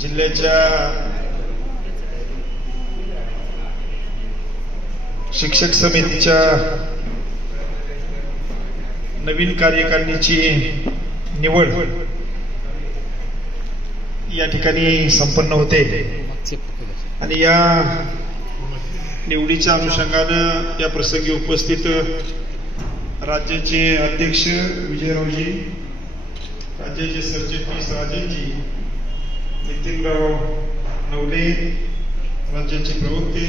जिल्ह्याच्या शिक्षक समितीच्या नवीन कार्यकारिणीची निवड या ठिकाणी संपन्न होते आणि या निवडीच्या अनुषंगाने या प्रसंगी उपस्थित राज्याचे अध्यक्ष विजयरावजी, राज्याचे सरचिटणीस राजनजी, नितीनराव नवले, राज्याचे प्रवक्ते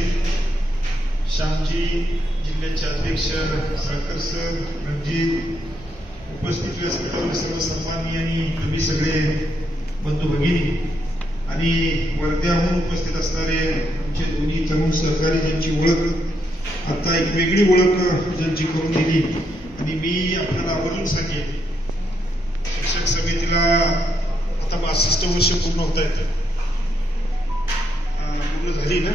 श्यामजी, जिल्ह्याचे अध्यक्ष साळकर सर, रणजित, उपस्थित व्यासपीठावर सर्व सन्माननीय आणि तुम्ही सगळे बंधू भगिनी आणि वर्ध्याहून उपस्थित असणारे आमचे दोन्ही तरुण सहकारी ज्यांची ओळख आता एक वेगळी ओळख ज्यांची करून दिली आणि मी आपल्याला आवर्जून सांगेन, शिक्षक समितीला आता 62 वर्ष पूर्ण होत आहेत. पूर्ण झाली ना?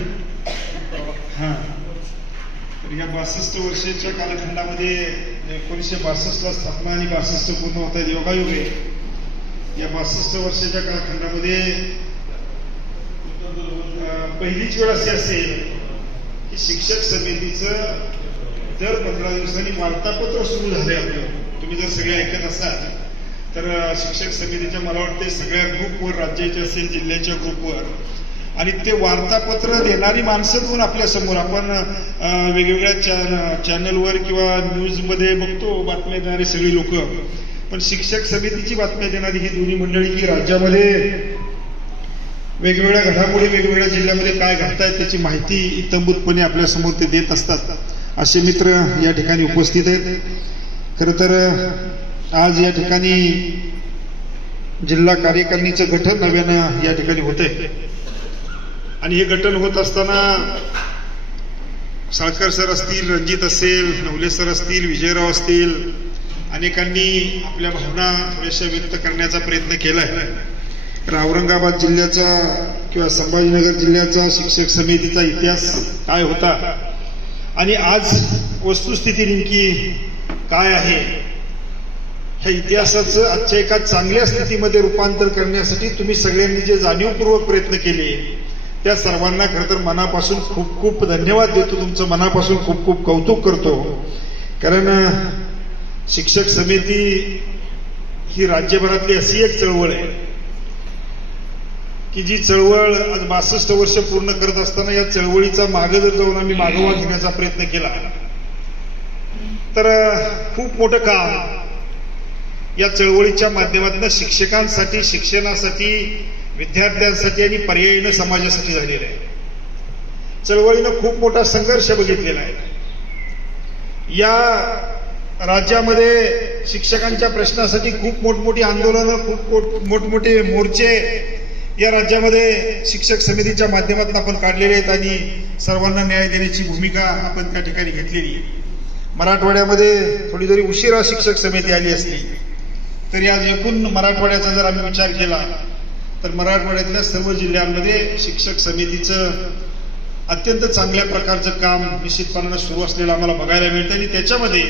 हा. तर या 62 वर्षाच्या कालखंडामध्ये 1962ला स्थापना आणि 62 पूर्ण होत आहेत. योगायोग आहे. या 62 वर्षाच्या कालखंडामध्ये पहिलीच वेळ अशी असेल की शिक्षक समितीचं दर 15 दिवसांनी वार्तापत्र सुरू झाले. आपलं तुम्ही जर सगळे ऐकत असाल तर शिक्षक समितीच्या मला वाटते सगळ्या ग्रुपवर, राज्याच्या असेल जिल्ह्याच्या ग्रुपवर, आणि ते वार्तापत्र देणारी माणसं घेऊन आपल्या समोर आपण वेगवेगळ्या चॅनलवर किंवा न्यूजमध्ये बघतो बातम्या देणारी सगळी लोक, पण शिक्षक समितीची बातम्या देणारी ही दोन्ही मंडळी की राज्यामध्ये वेगवेगळ्या घडामोडी वेगवेगळ्या जिल्ह्यामध्ये काय घडतायत त्याची माहिती इत्थंभूतपणे आपल्या समोर ते देत असतात. असे मित्र या ठिकाणी उपस्थित आहेत. खरं तर आज या ठिकाणी जिल्हा कार्यकारिणीचं गठन नव्यानं या ठिकाणी होतंय आणि हे गठन होत असताना साळकर सर असतील, रणजित असेल, नवले सर असतील, विजयराव असतील, अनेकांनी आपल्या भावना थोड्याशा व्यक्त करण्याचा प्रयत्न केलाय. तर औरंगाबाद जिल्ह्याचा किंवा संभाजीनगर जिल्ह्याचा शिक्षक समितीचा इतिहास काय होता आणि आज वस्तुस्थिती नेमकी काय आहे, ह्या इतिहासाचं आजच्या एका चांगल्या स्थितीमध्ये रूपांतर करण्यासाठी तुम्ही सगळ्यांनी जे जाणीवपूर्वक प्रयत्न केले त्या सर्वांना खरं तर मनापासून खूप खूप धन्यवाद देतो. तुमचं मनापासून खूप खूप कौतुक करतो. कारण शिक्षक समिती ही राज्यभरातली अशी एक चळवळ आहे की जी चळवळ आज 62 वर्ष पूर्ण करत असताना या चळवळीचा मागे जर जाऊन आम्ही मागोवा घेण्याचा प्रयत्न केला तर खूप मोठं काम या चळवळीच्या माध्यमातून शिक्षकांसाठी, शिक्षणासाठी, विद्यार्थ्यांसाठी आणि पर्यायीनं समाजासाठी झालेलं आहे. चळवळीनं खूप मोठा संघर्ष बघितलेला आहे. या राज्यामध्ये शिक्षकांच्या प्रश्नासाठी खूप मोठमोठी आंदोलनं, खूप मोठमोठे मोर्चे या राज्यामध्ये शिक्षक समितीच्या माध्यमातून आपण काढलेले आहेत आणि सर्वांना न्याय देण्याची भूमिका आपण त्या ठिकाणी घेतलेली आहे. मराठवाड्यामध्ये थोडी जरी उशिरा शिक्षक समिती आली असली तरी आज एकूण मराठवाड्याचा जर आम्ही विचार केला तर मराठवाड्यातल्या सर्व जिल्ह्यांमध्ये शिक्षक समितीचं अत्यंत चांगल्या प्रकारचं काम निश्चितपणानं सुरू असलेलं आम्हाला बघायला मिळतं आणि त्याच्यामध्ये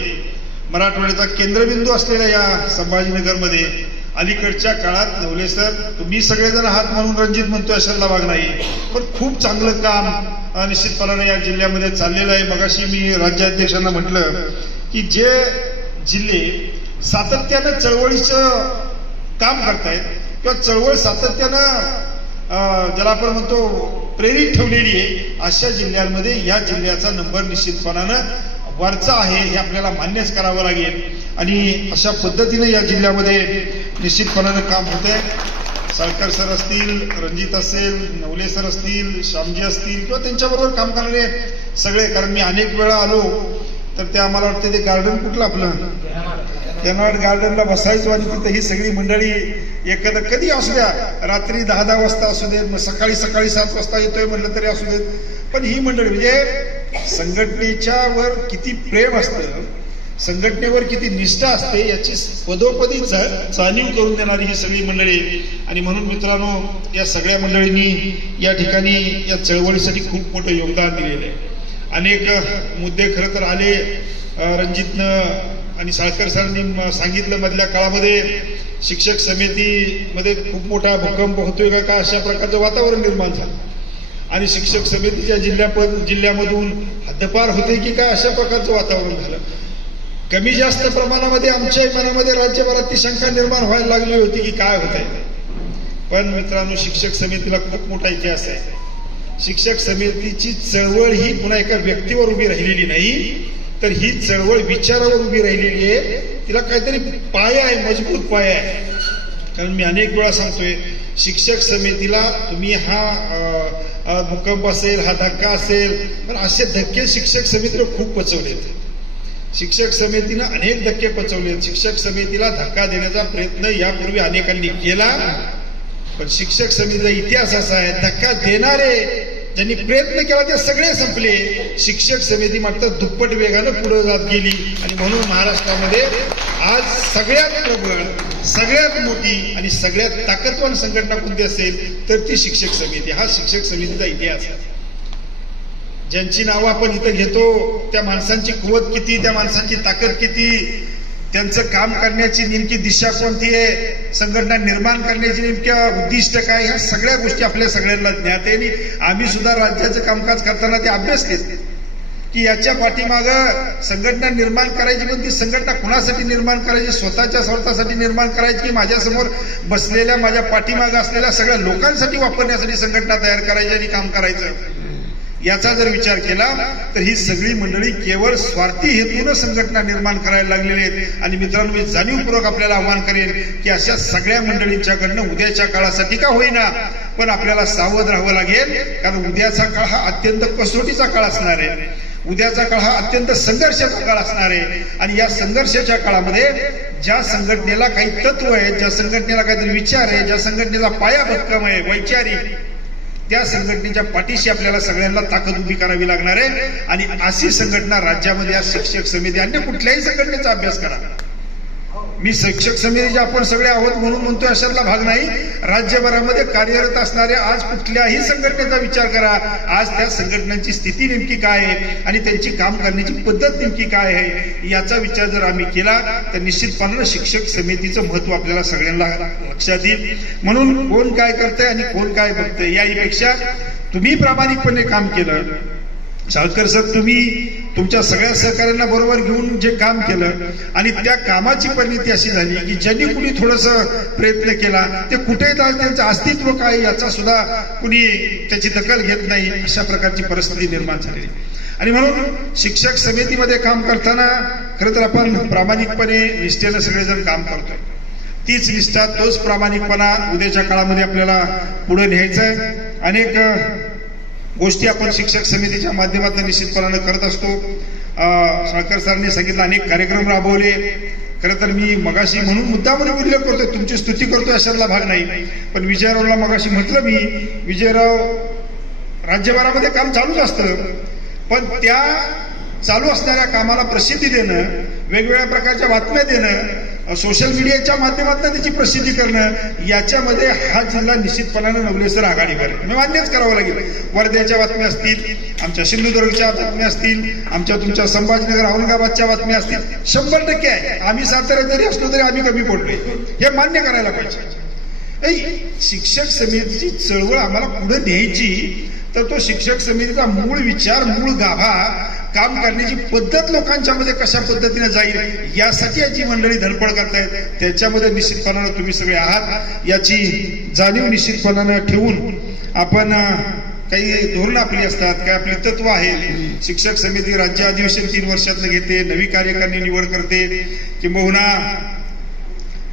मराठवाड्याचा केंद्रबिंदू असलेल्या या संभाजीनगरमध्ये अलीकडच्या काळात नवले सर, तुम्ही सगळेजण हात म्हणून रणजित म्हणतोय अशाला भाग नाही, पण खूप चांगलं काम निश्चितपणाने या जिल्ह्यामध्ये चाललेलं आहे. मगाशी मी राज्याध्यक्षांना म्हटलं की जे जिल्हे सातत्यानं चळवळीचं काम करतायत किंवा चळवळ सातत्यानं ज्याला आपण म्हणतो प्रेरित ठेवलेली आहे अशा जिल्ह्यांमध्ये या जिल्ह्याचा नंबर निश्चितपणानं वरचा आहे हे आपल्याला मान्यच करावं लागेल आणि अशा पद्धतीने या जिल्ह्यामध्ये निश्चितपणानं काम होतंय. साळकर सर असतील, रणजित असेल, नवले सर असतील, श्यामजी असतील किंवा त्यांच्याबरोबर काम करणारे सगळे, कारण मी अनेक वेळा आलो तर ते आम्हाला वाटते ते गार्डन कुठलं आपलं कॅनॉट गार्डनला बसायचो आणि तिथे ही सगळी मंडळी एकदा कधी असू द्या, रात्री 10-10 वाजता असू देत, मग सकाळी 7 वाजता येतोय म्हटलं तरी असू देत, पण ही मंडळी म्हणजे संघटनेच्या वर किती प्रेम असतं, संघटनेवर किती निष्ठा असते याची पदोपदी जाणीव करून देणारी ही सगळी मंडळी. आणि म्हणून मित्रांनो, या सगळ्या मंडळींनी या ठिकाणी या चळवळीसाठी खूप मोठं योगदान दिलेलं आहे. अनेक मुद्दे खरं तर आले रणजितनं आणि साळकर सरांनी सांगितलं. मधल्या काळामध्ये शिक्षक समितीमध्ये खूप मोठा भूकंप होतोय का अशा प्रकारचं वातावरण निर्माण झालं आणि शिक्षक समितीच्या जिल्ह्यामधून हद्दपार होते की काय अशा प्रकारचं वातावरण झालं. कमी जास्त प्रमाणामध्ये आमच्या मनामध्ये राज्यभरात ती शंका निर्माण व्हायला लागली होती की काय होत आहे. पण मित्रांनो, शिक्षक समितीला खूप मोठा इतिहास आहे. शिक्षक समितीची चळवळ ही पुन्हा एका व्यक्तीवर उभी राहिलेली नाही, तर ही चळवळ विचारावर उभी राहिलेली आहे. तिला काहीतरी पाया आहे, मजबूत पाया आहे. कारण मी अनेक वेळा सांगतोय, शिक्षक समितीला तुम्ही हा भूकंप असेल, हा धक्का असेल, पण असे धक्के शिक्षक समितीला खूप पचवलेत. शिक्षक समितीनं अनेक धक्के पचवलेत. शिक्षक समितीला धक्का देण्याचा प्रयत्न यापूर्वी अनेकांनी केला, पण शिक्षक समितीचा इतिहास असा आहे, धक्का देणारे ज्यांनी प्रयत्न केला ते सगळे संपले. शिक्षक समिती मात्र दुप्पट वेगानं पुढे जात गेली आणि म्हणून महाराष्ट्रामध्ये आज सगळ्यात प्रबळ, सगळ्यात मोठी आणि सगळ्यात ताकदवान संघटना कोणती असेल तर ती शिक्षक समिती. हा शिक्षक समितीचा इतिहास आहे. ज्यांची नावं आपण इथं घेतो त्या माणसांची कुवत किती, त्या माणसांची ताकद किती, त्यांचं काम करण्याची नेमकी दिशा कोणती आहे, संघटना निर्माण करण्याची नेमक्या उद्दिष्ट काय, ह्या सगळ्या गोष्टी आपल्या सगळ्यांना ज्ञात आहे. आणि आम्ही सुद्धा राज्याचं कामकाज करताना ते अभ्यास केले की याच्या पाठीमागं संघटना निर्माण करायची, पण ती संघटना कुणासाठी निर्माण करायची, स्वतःच्या स्वार्थासाठी निर्माण करायची की माझ्यासमोर बसलेल्या माझ्या पाठीमागं असलेल्या सगळ्या लोकांसाठी वापरण्यासाठी संघटना तयार करायची आणि काम करायचं. याचा जर विचार केला तर ही सगळी मंडळी केवळ स्वार्थी हेतून संघटना निर्माण करायला लागलेली आहेत. आणि मित्रांनो, मी जाणीवपूर्वक आपल्याला आवाहन करेन की अशा सगळ्या मंडळींच्याकडनं उद्याच्या काळासाठी का होईना पण आपल्याला सावध राहावं लागेल. कारण उद्याचा काळ हा अत्यंत कसोटीचा काळ असणार आहे. उद्याचा काळ हा अत्यंत संघर्षाचा काळ असणार आहे. आणि या संघर्षाच्या काळामध्ये ज्या संघटनेला काही तत्व आहे, ज्या संघटनेला काहीतरी विचार आहे, ज्या संघटनेचा पाया भक्कम आहे, वैचारिक, त्या संघटनेच्या पाठीशी आपल्याला सगळ्यांना ताकद उभी करावी लागणार आहे. आणि अशी संघटना राज्यामध्ये आज शिक्षक समिती, अन्य कुठल्याही संघटनेचा अभ्यास करा. मी शिक्षक समितीचे आपण सगळे आहोत म्हणून म्हणतोय अशातला भाग नाही. राज्यभरामध्ये कार्यरत असणाऱ्या आज कुठल्याही संघटनेचा विचार करा. आज त्या संघटनांची स्थिती नेमकी काय आहे आणि त्यांची काम करण्याची पद्धत नेमकी काय आहे, याचा विचार जर आम्ही केला तर निश्चितपणे शिक्षक समितीचं महत्व आपल्याला सगळ्यांना लक्षात येईल. म्हणून कोण काय करतंय आणि कोण काय बघतंय याहीपेक्षा तुम्ही प्रामाणिकपणे काम केलं, सावरकर सर, तुम्ही तुमच्या सगळ्या सहकार्यांना बरोबर घेऊन जे काम केलं आणि त्या कामाची परिणती अशी झाली की ज्यांनी कुणी थोडंसं प्रयत्न केला ते कुठे आज त्यांचं अस्तित्व काय याचा सुद्धा कुणी त्याची दखल घेत नाही, अशा प्रकारची परिस्थिती निर्माण झाली. आणि म्हणून शिक्षक समितीमध्ये काम करताना खरं तर आपण प्रामाणिकपणे निष्ठेनं सगळेजण काम करतोय. तीच निष्ठा, तोच प्रामाणिकपणा उद्याच्या काळामध्ये आपल्याला पुढे न्यायचा आहे. अनेक गोष्टी आपण शिक्षक समितीच्या माध्यमातून निश्चितपणानं करत असतो. सावरकर सरांनी सांगितलं अनेक कार्यक्रम राबवले. खरं तर मी मगाशी म्हणून मुद्दा म्हणून उल्लेख करतोय, तुमची स्तुती करतोय अशातला भाग नाही. पण विजयरावला मगाशी म्हटलं मी, विजयराव राज्यभरामध्ये काम चालूच असतं, पण त्या चालू असणाऱ्या कामाला प्रसिद्धी देणं, वेगवेगळ्या प्रकारच्या बातम्या देणं, सोशल मीडियाच्या माध्यमातून त्याची प्रसिद्धी करणं, याच्यामध्ये हा जिल्हा निश्चितपणानं नवलेसर आघाडीवर आहे. मी मान्यच करावं लागेल. वर्ध्याच्या बातम्या असतील, आमच्या सिंधुदुर्गच्या बातम्या असतील, आमच्या तुमच्या संभाजीनगर औरंगाबादच्या बातम्या असतील, 100% आहे. आम्ही सातारा जरी असलो तरी आम्ही कमी पडलोय, हे मान्य करायला पाहिजे. शिक्षक समितीची चळवळ आम्हाला पुढे न्यायची तर तो शिक्षक समितीचा मूळ विचार, मूळ गाभा, काम करण्याची पद्धत लोकांच्या मध्ये कशा पद्धतीने जाईल यासाठी याची मंडळी धडपड करतायत. त्याच्यामध्ये निश्चितपणानं तुम्ही सगळे आहात याची जाणीव निश्चितपणानं ठेवून आपण काही धोरणं आपली असतात, काही आपली तत्व आहेत. शिक्षक समिती राज्य अधिवेशन 3 वर्षातनं घेते, नवी कार्यकारिणी निवड करते, किंबहुना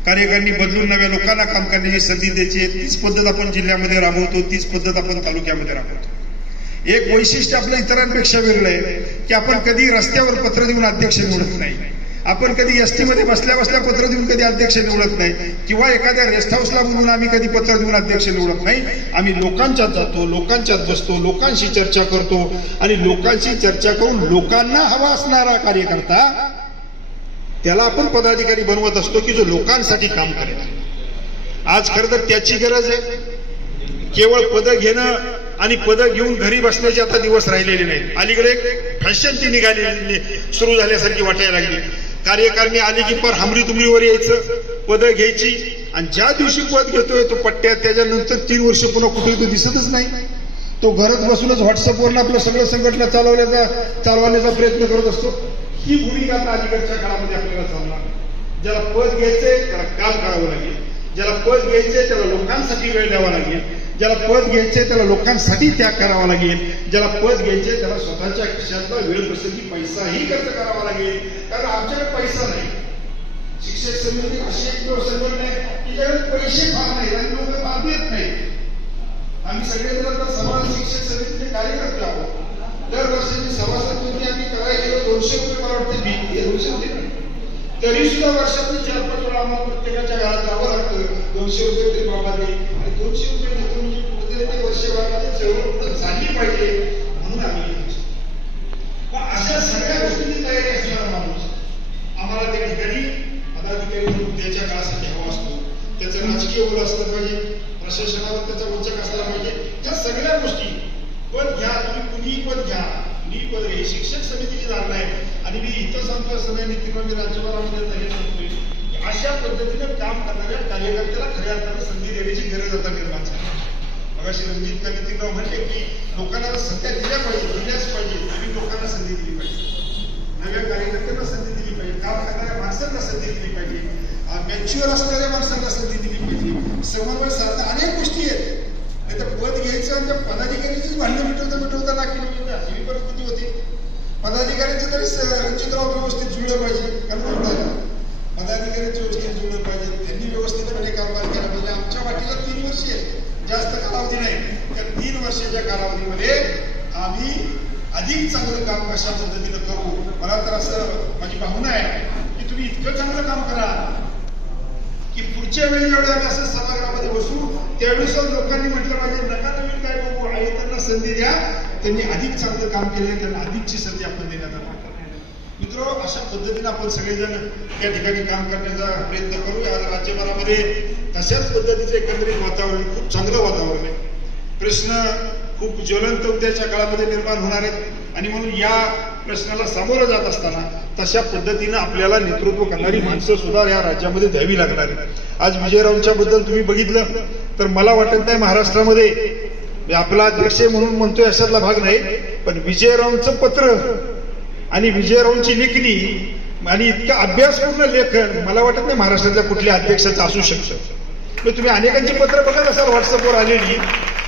कार्यकारिणी बदलून नव्या लोकांना काम करण्याची संधी द्यायची. तीच पद्धत आपण जिल्ह्यामध्ये राबवतो, तीच पद्धत आपण तालुक्यामध्ये राबवतो. एक वैशिष्ट्य आपल्या इतरांपेक्षा वेगळं आहे की आपण कधी रस्त्यावर पत्र देऊन अध्यक्ष निवडत नाही, आपण कधी एसटी मध्ये बसल्या बसल्या पत्र देऊन कधी अध्यक्ष निवडत नाही, किंवा एखाद्या रेस्ट हाऊसला बोलून आम्ही कधी पत्र देऊन अध्यक्ष निवडत नाही. आम्ही लोकांच्यात जातो, लोकांच्यात बसतो, लोकांशी चर्चा करतो आणि लोकांशी चर्चा करून लोकांना हवा असणारा कार्यकर्ता त्याला आपण पदाधिकारी बनवत असतो की जो लोकांसाठी काम करेल. आज खरं तर त्याची गरज आहे. केवळ पदं घेणं आणि पदं घेऊन घरी बसण्याचे आता दिवस राहिलेले नाहीत. अलीकडे एक फॅशन ती निघालेली सुरू झाल्यासारखी वाटायला लागली. कार्यकारिणी आली की पर हमरी तुमरीवर यायचं, पदं घ्यायची आणि ज्या दिवशी पद घेतोय तो पट्ट्यात त्याच्यानंतर 3 वर्ष पुन्हा कुठे तो दिसतच नाही. तो घरात बसूनच व्हॉट्सअपवरून आपलं सगळं संघटना चालवण्याचा प्रयत्न करत असतो. ही भूमिका आता अलीकडच्या काळामध्ये आपल्याला चालणार. ज्याला पद घ्यायचंय त्याला काम करावं लागेल, ज्याला पद घ्यायचंय त्याला लोकांसाठी वेळ द्यावा लागेल, ज्याला पद घ्यायचंय त्याला लोकांसाठी त्याग करावा लागेल, ज्याला पद घ्यायचंय त्याला स्वतःच्या खिशातला वेळ प्रसंगी पैसाही खर्च करावा लागेल. कारण आमच्याकडे पैसा नाही. शिक्षक समिती अशी एक संघटना आहे की ज्याकडे पैसे फार नाही आणि लोक फार देत नाही. आम्ही सगळेजण आता समाज शिक्षक समितीचे कार्यकर्ते आहोत. दरवर्षाची सभासद नोंदणी आम्ही करायला गेलो 200 रुपये मला वाटते बी 200 होते. तरी सुद्धा वर्षातून 4-5 वेळा आम्हाला प्रत्येकाच्या घरात जावं लागतं. 200 रुपये तरी बाबा दे आणि 200 रुपये घेतो म्हणजे कुठेतरी वर्षभरामध्ये चळवळ पुढे चालली पाहिजे म्हणून आम्ही अशा सगळ्या गोष्टींची तयारी असणारा माणूस आम्हाला त्या ठिकाणी पदाधिकारी म्हणून त्याच्या काळासाठी हवा असतो. त्याचं राजकीय ओढ असलं पाहिजे, प्रशासनावर त्याचा वचक असला पाहिजे. या सगळ्या गोष्टी पद घ्या, तुम्ही कुणी पद घ्या, मी पद हे शिक्षक समितीची धारणा आहे. आणि मी इथं सांगतो असं नाही किंवा मी राज्यभरामध्ये हे सांगतोय की अशा पद्धतीनं काम करणाऱ्या कार्यकर्त्याला खऱ्या अर्थानं संधी देण्याची गरज आता निर्माण झाली. मगाशी रणजित नितीनराव म्हणले की लोकांना संध्या दिल्याच पाहिजे आणि लोकांना संधी दिली पाहिजे, नव्या कार्यकर्त्यांना संधी दिली पाहिजे, काम करणाऱ्या माणसांना संधी दिली पाहिजे, मॅच्युअर असणाऱ्या माणसांना संधी दिली पाहिजे. समन्वय साधता अनेक गोष्टी आहेत. नाही तर पद घ्यायचं आणि त्या पदाधिकाऱ्यांचीच भांडणं मिटवता नाकी नव्हती अशी परिस्थिती होती. पदाधिकाऱ्यांचं तरी रणजितराव व्यवस्थित जुळलं पाहिजे. कारण पदाधिकाऱ्यांची व्यवस्थित जुळलं पाहिजे, त्यांनी व्यवस्थितपणे कारभार केला पाहिजे. आमच्या वाटीला 3 वर्ष जास्त कालावधी नाही. त्या 3 वर्षाच्या कालावधीमध्ये आम्ही अधिक चांगलं काम कशा पद्धतीनं करू. मला तर असं माझी भावना आहे की तुम्ही इतकं चांगलं काम करा की पुढच्या वेळी जेवढे आम्ही असं सभागृहामध्ये बसू त्यावेळेस लोकांनी म्हटलं पाहिजे नका नवीन काय बघू, आई त्यांना संधी द्या, त्यांनी अधिक चांगलं काम केलं, त्यांना अधिकची संधी आपण देण्याचा प्रयत्न. मित्र, अशा पद्धतीने आपण सगळेजण त्या ठिकाणी काम करण्याचा प्रयत्न करू. आज राज्यभरामध्ये तशाच पद्धतीचं एकंदरीत वातावरण, खूप चांगलं वातावरण आहे. प्रश्न खूप ज्वलंत उद्याच्या काळामध्ये निर्माण होणार आहेत आणि म्हणून या प्रश्नाला सामोरं जात असताना तशा पद्धतीनं आपल्याला नेतृत्व करणारी माणसं सुद्धा या राज्यामध्ये द्यावी लागणार आहेत. आज विजयरावांच्या बद्दल तुम्ही बघितलं तर मला वाटत नाही महाराष्ट्रामध्ये आपला अध्यक्ष म्हणून म्हणतोय अशातला भाग नाही, पण विजयरावांचं पत्र आणि विजयरावांची लेखणी आणि इतका अभ्यासपूर्ण लेखन मला वाटत नाही महाराष्ट्रातल्या कुठल्या अध्यक्षाचं असू शकतं. तुम्ही अनेकांची पत्र बघत असाल व्हॉट्सअपवर आलेली,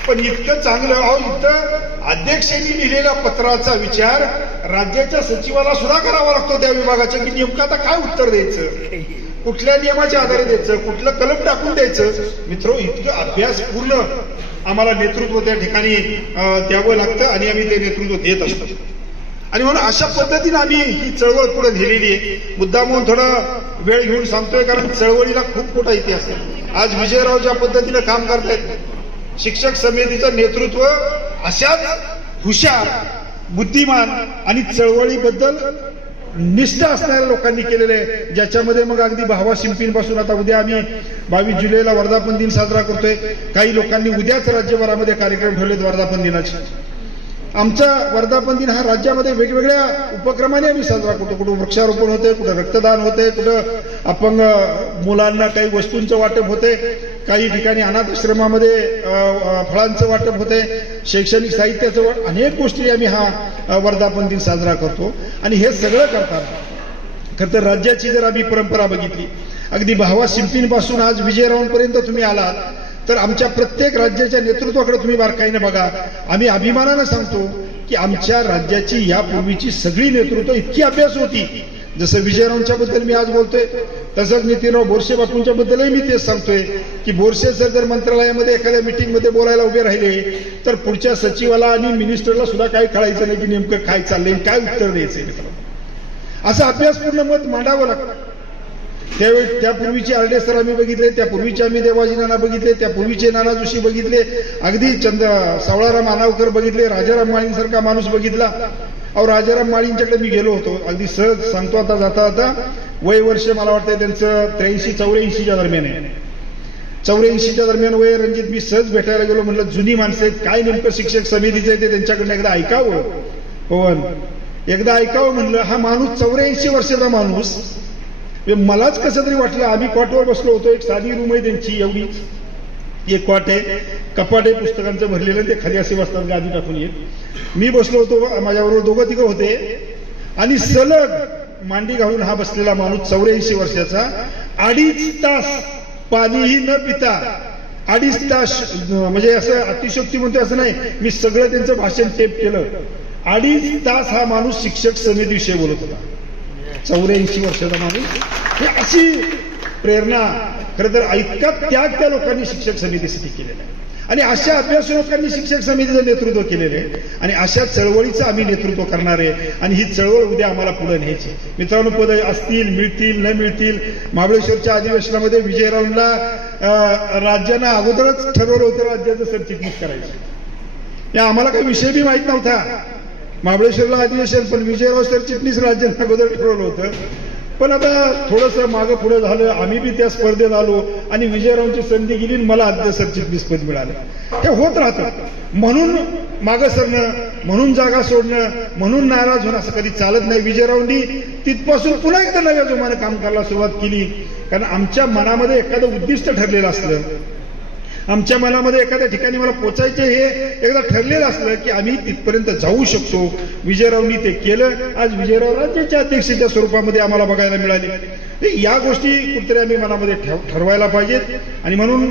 पण इतकं चांगलं इथं अध्यक्षांनी लिहिलेल्या पत्राचा विचार राज्याच्या सचिवाला सुद्धा करावा लागतो त्या विभागाच्या, की नेमकं आता काय उत्तर द्यायचं, कुठल्या नियमाच्या आधारे द्यायचं, कुठलं कलम टाकून द्यायचं. मित्र, इतकं अभ्यासपूर्ण आम्हाला नेतृत्व त्या ठिकाणी द्यावं लागतं आणि आम्ही ते नेतृत्व देत असतो. आणि म्हणून अशा पद्धतीने आम्ही ही चळवळ पुढे नेलेली आहे. मुद्दा म्हणून थोडा वेळ घेऊन सांगतोय कारण चळवळीला खूप मोठा इतिहास आहे. आज विजयराव ज्या पद्धतीनं काम करतायत, शिक्षक समितीचं नेतृत्व अशाच हुशार, बुद्धिमान आणि चळवळीबद्दल निष्ठा असणाऱ्या लोकांनी केलेले आहे, ज्याच्यामध्ये मग अगदी भावा शिंपींपासून आता उद्या आम्ही 22 जुलैला वर्धापन दिन साजरा करतोय. काही लोकांनी उद्याच राज्यभरामध्ये कार्यक्रम ठेवलेत वर्धापन दिनाचे. आमचा वर्धापन दिन हा राज्यामध्ये वेगवेगळ्या उपक्रमाने आम्ही साजरा करतो. कुठं वृक्षारोपण होते, कुठं रक्तदान होते, कुठं अपंग मुलांना काही वस्तूंचं वाटप होते, काही ठिकाणी अनाथाश्रमामध्ये फळांचं वाटप होते, शैक्षणिक साहित्याचं अनेक गोष्टी आम्ही हा वर्धापन दिन साजरा करतो. आणि हे सगळं करताना खरं तर राज्याची जर आम्ही परंपरा बघितली, अगदी भावा शिंपींपासून आज विजयरावांपर्यंत तुम्ही आलात तर आमच्या प्रत्येक राज्याच्या नेतृत्वाकडे तुम्ही बारकाईने बघा. आम्ही अभिमानानं सांगतो की आमच्या राज्याची यापूर्वीची सगळी नेतृत्व इतकी अभ्यास होती. जसं विजयरावांच्या बद्दल मी आज बोलतोय तसंच नितीनराव बोरसे बापूंच्या बद्दलही मी तेच सांगतोय की बोरसे सर जर मंत्रालयामध्ये एखाद्या मिटिंगमध्ये बोलायला उभे राहिले तर पुढच्या सचिवाला आणि मिनिस्टरला सुद्धा काही कळायचं नाही की नेमकं काय चाललंय, काय उत्तर द्यायचंय. असं अभ्यासपूर्ण मत मांडावं लागतं. त्यावेळी त्यापूर्वीचे आरडे सर आम्ही बघितले, त्यापूर्वीचे आम्ही देवाजी नाना बघितले, त्यापूर्वीचे नाना जोशी बघितले, अगदी सावळाराम आनावकर बघितले, राजाराम माळींसारखा माणूस बघितला. अहो, राजाराम माळींच्याकडे मी गेलो होतो, अगदी सहज सांगतो आता जाता जाता, वय वर्ष मला वाटतं त्यांचं 83-84 दरम्यान आहे. 84 दरम्यान वय. रणजित, मी सहज भेटायला गेलो, म्हटलं जुनी माणसं आहेत, काय नेमकं शिक्षक समितीचं आहे ते त्यांच्याकडनं एकदा ऐकावं. पवन, एकदा ऐकावं म्हणलं. हा माणूस 84 वर्षाचा माणूस मलाच कसं तरी वाटलं. आम्ही कॉटवर बसलो होतो, एक साधी रूम आहे त्यांची, एवढी एक कॉट आहे, कपाट आहे पुस्तकांचं भरलेलं, ते खाली असे बसतात गादी टाकून येत. मी बसलो होतो, माझ्याबरोबर दोघं तिघं होते, आणि सलग मांडी घालून हा बसलेला माणूस 84 वर्षाचा 2.5 तास पाणीही न पिता 2.5 तास, म्हणजे असं अतिशयोक्ती म्हणतो असं नाही, मी सगळं त्यांचं भाषण टेप केलं. 2.5 तास हा माणूस शिक्षक समितीविषयी बोलत होता. 84 वर्षाचा माणूस. हे अशी प्रेरणा, खरं तर इतका त्याग त्या लोकांनी शिक्षक समितीसाठी केलेला आहे, आणि अशा अभ्यासू लोकांनी शिक्षक समितीचं नेतृत्व केलेलं आहे, आणि अशा चळवळीचं आम्ही नेतृत्व करणार आहे, आणि ही चळवळ उद्या आम्हाला पुढे न्यायची. मित्रांनो, पद असतील, मिळतील न मिळतील. महाबळेश्वरच्या अधिवेशनामध्ये विजयरावांना राज्यानं अगोदरच ठरवलं होतं राज्याचं सरचिटणीस करायचं. या आम्हाला काही विषय बी माहीत नव्हता महाबळेश्वरला अधिवेशन, पण विजयराव सरचिटणीस राज्यानं अगोदर ठरवलं होतं. पण आता थोडंसं मागं पुढे झालं, आम्ही बी त्या स्पर्धेत आलो, आणि विजयरावांची संधी गेली, मला आद्य सरचिटणीस पद मिळालं. हे होत राहतं. म्हणून मागं सरणं, म्हणून जागा सोडणं, म्हणून नाराज होणं असं कधी चालत नाही. विजयरावांनी तिथपासून पुन्हा एकदा नव्या जोमाने काम करायला सुरुवात केली, कारण आमच्या मनामध्ये एखादं उद्दिष्ट ठरलेलं असलं, आमच्या मनामध्ये एखाद्या ठिकाणी मला पोचायचे हे एकदा ठरलेलं असलं की आम्ही तिथपर्यंत जाऊ शकतो. विजयरावांनी ते केलं. आज विजयराव राज्याच्या अध्यक्षाच्या स्वरूपामध्ये आम्हाला बघायला मिळाले. या गोष्टी कुठेतरी आम्ही मनामध्ये ठरवायला पाहिजेत. आणि म्हणून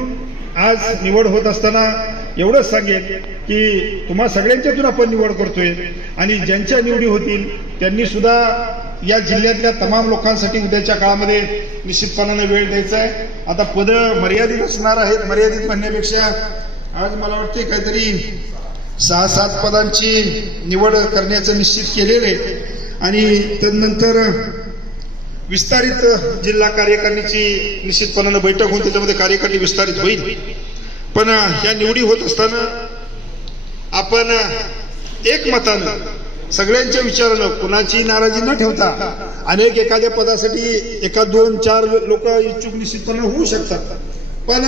आज निवड होत असताना एवढंच सांगेन की तुम्हा सगळ्यांच्यातून आपण निवड करतोय, आणि ज्यांच्या निवडी होतील त्यांनी सुद्धा या जिल्ह्यातल्या तमाम लोकांसाठी उद्याच्या काळामध्ये निश्चितपणाने वेळ द्यायचा आहे. आता पद मर्यादित असणार आहेत. मर्यादित म्हणण्यापेक्षा आज मला वाटते काहीतरी 6-7 पदांची निवड करण्याचं निश्चित केलेलं आहे, आणि त्यानंतर विस्तारित जिल्हा कार्यकारिणीची निश्चितपणाने बैठक होऊन त्याच्यामध्ये कार्यकारिणी विस्तारित होईल. पण ह्या निवडी होत असताना आपण एकमतानं सगळ्यांच्या विचारानं, कुणाची नाराजी न ठेवता, अनेक एखाद्या पदासाठी 1, 2, 4 लोक इच्छुक निश्चितपणे होऊ शकतात, पण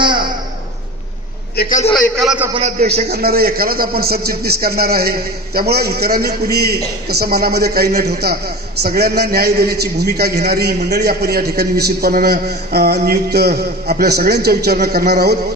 एकालाच आपण अध्यक्ष करणार आहे, एकालाच आपण सरचिटणीस करणार आहे. त्यामुळे इतरांनी कुणी तसं मनामध्ये काही न ठेवता सगळ्यांना न्याय देण्याची भूमिका घेणारी मंडळी आपण या ठिकाणी निश्चितपणानं नियुक्त आपल्या सगळ्यांच्या विचारणा करणार आहोत.